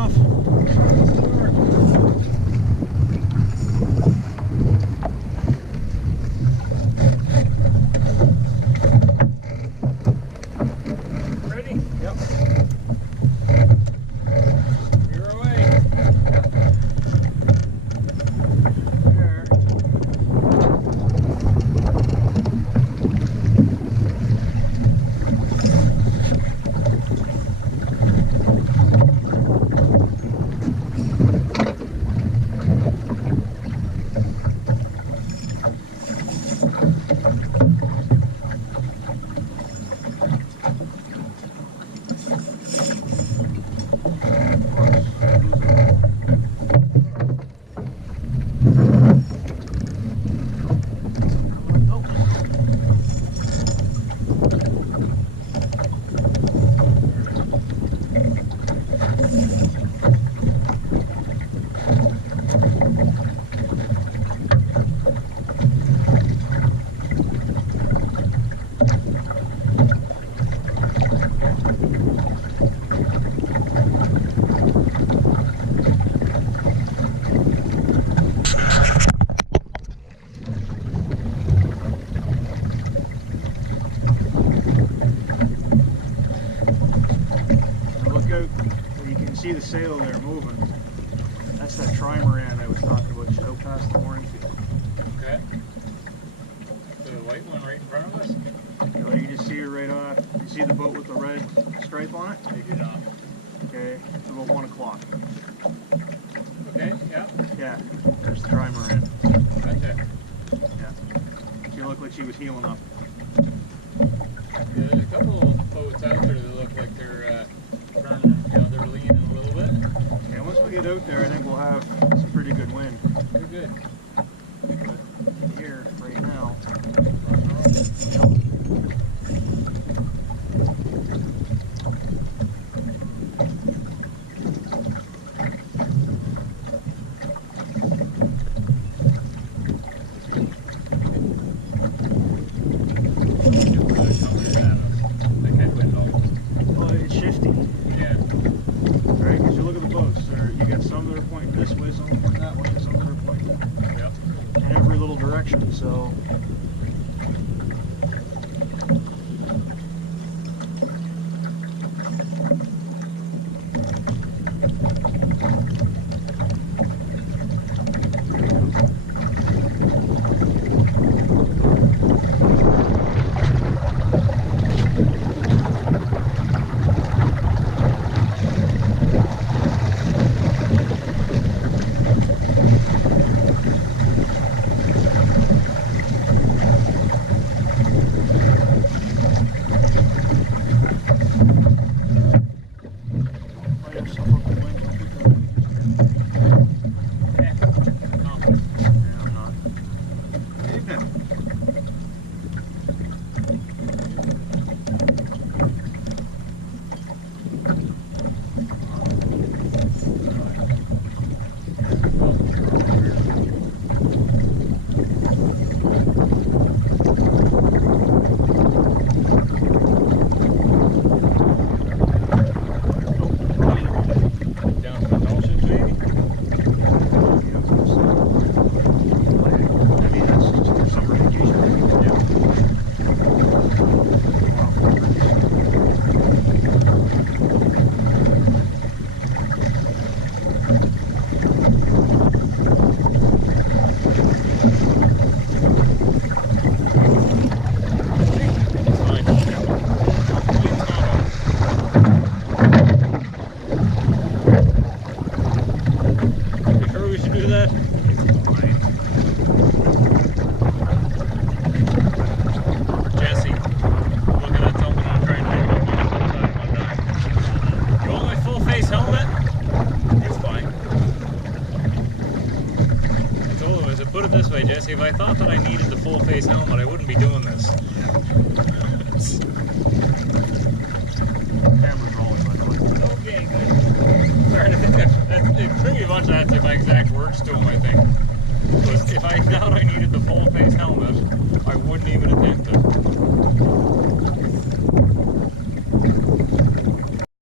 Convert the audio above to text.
off. Ready? Yep. You're away. There. See the sail there moving. That's that trimaran I was talking about, just out past the mooring field. Okay. So the white one right in front of us? You can just see her right off. You see the boat with the red stripe on it? Take it off. Okay, it's about 1 o'clock. Okay, yeah. Yeah, there's the trimaran. Gotcha. Yeah. She looked like she was healing up. Yeah, there's a couple of boats out there that look like they're running, they're leaning a little bit. Yeah, once we get out there, I think we'll have some pretty good wind. They're good. But here, right now, well, it's shifting. Yeah. Right, because you look at the boats, you got some that are pointing this way, some pointing that way, some that are pointing Yep. in every little direction, so. Might have some up the wind, don't put that in. Yeah, I'm not. Down to the tall ships, maybe? I mean, that's just summer vacation. Yeah. Put it this way, Jesse, if I thought that I needed the full face helmet, I wouldn't be doing this. Camera's rolling, by the way. Okay, good. Sorry, it took me a bunch of that to say my exact words to him, I think. Was if I thought I needed the full face helmet, I wouldn't even attempt it.